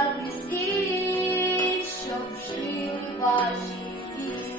гарний світ, щоб жив ваші.